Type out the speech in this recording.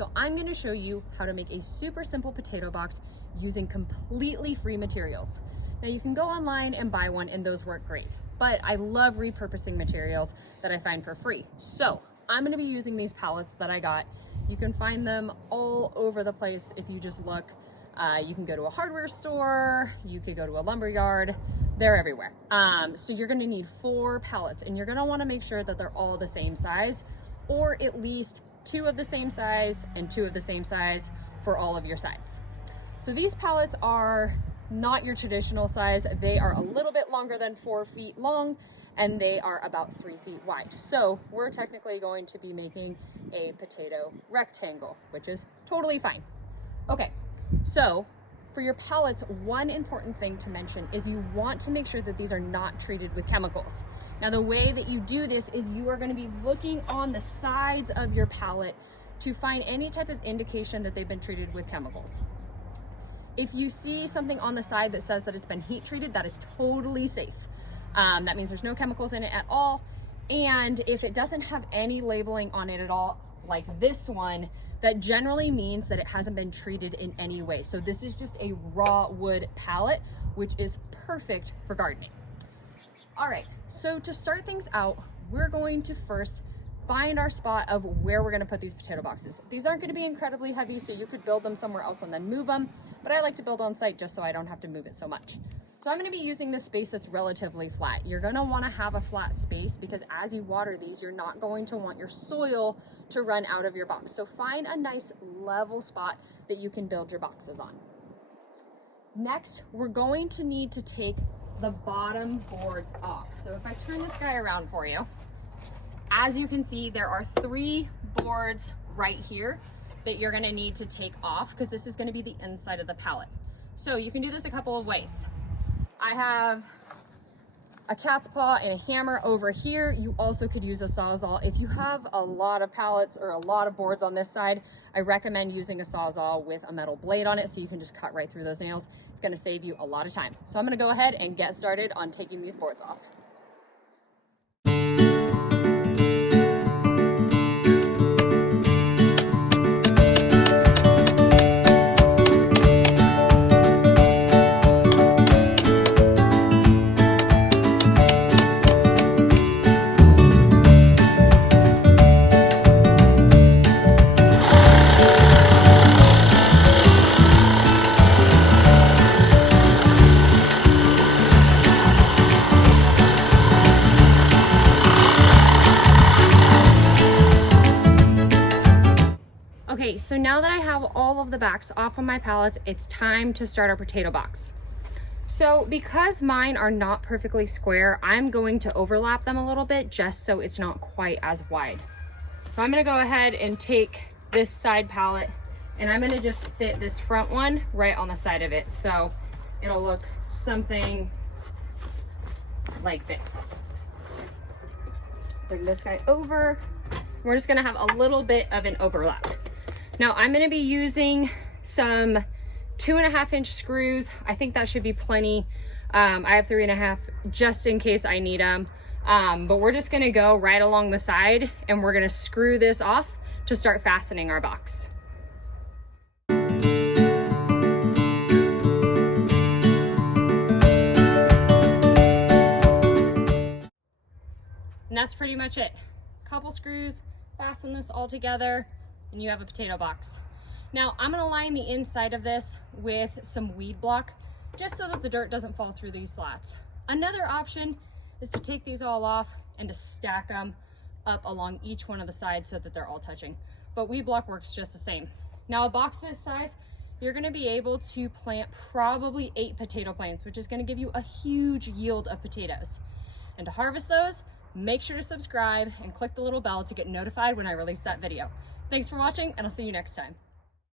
So I'm gonna show you how to make a super simple potato box using completely free materials. Now you can go online and buy one and those work great, but I love repurposing materials that I find for free. So I'm gonna be using these pallets that I got. You can find them all over the place if you just look. You can go to a hardware store, you could go to a lumber yard, they're everywhere. So you're gonna need 4 pallets and you're gonna wanna make sure that they're all the same size, or at least 2 of the same size and 2 of the same size for all of your sides. So these pallets are not your traditional size. They are a little bit longer than 4 feet long and they are about 3 feet wide. So we're technically going to be making a potato rectangle, which is totally fine. Okay, so for your pallets, one important thing to mention is you want to make sure that these are not treated with chemicals. Now the way that you do this is you are going to be looking on the sides of your pallet to find any type of indication that they've been treated with chemicals. If you see something on the side that says that it's been heat treated, that is totally safe. That means there's no chemicals in it at all. And if it doesn't have any labeling on it at all, like this one, that generally means that it hasn't been treated in any way. So this is just a raw wood pallet, which is perfect for gardening. All right, so to start things out, we're going to first find our spot of where we're gonna put these potato boxes. These aren't gonna be incredibly heavy, so you could build them somewhere else and then move them, but I like to build on site just so I don't have to move it so much. So I'm gonna be using this space that's relatively flat. You're gonna wanna have a flat space because as you water these, you're not going to want your soil to run out of your box. So find a nice level spot that you can build your boxes on. Next, we're going to need to take the bottom boards off. So if I turn this guy around for you, as you can see, there are 3 boards right here that you're gonna need to take off because this is gonna be the inside of the pallet. So you can do this a couple of ways. I have a cat's paw and a hammer over here. You also could use a Sawzall. If you have a lot of pallets or a lot of boards on this side, I recommend using a Sawzall with a metal blade on it so you can just cut right through those nails. It's gonna save you a lot of time. So I'm gonna go ahead and get started on taking these boards off. Okay, so now that I have all of the backs off of my pallets, it's time to start our potato box. So because mine are not perfectly square, I'm going to overlap them a little bit just so it's not quite as wide. So I'm gonna go ahead and take this side pallet and I'm gonna just fit this front one right on the side of it. So it'll look something like this. Bring this guy over. We're just gonna have a little bit of an overlap. Now I'm gonna be using some 2.5-inch screws. I think that should be plenty. I have 3.5 just in case I need them. But we're just gonna go right along the side and we're gonna screw this off to start fastening our box. And that's pretty much it. Couple screws, fasten this all together, and you have a potato box. Now I'm gonna line the inside of this with some weed block just so that the dirt doesn't fall through these slats. Another option is to take these all off and to stack them up along each one of the sides so that they're all touching. But weed block works just the same. Now a box this size, you're gonna be able to plant probably 8 potato plants, which is gonna give you a huge yield of potatoes. And to harvest those, make sure to subscribe and click the little bell to get notified when I release that video. Thanks for watching, and I'll see you next time.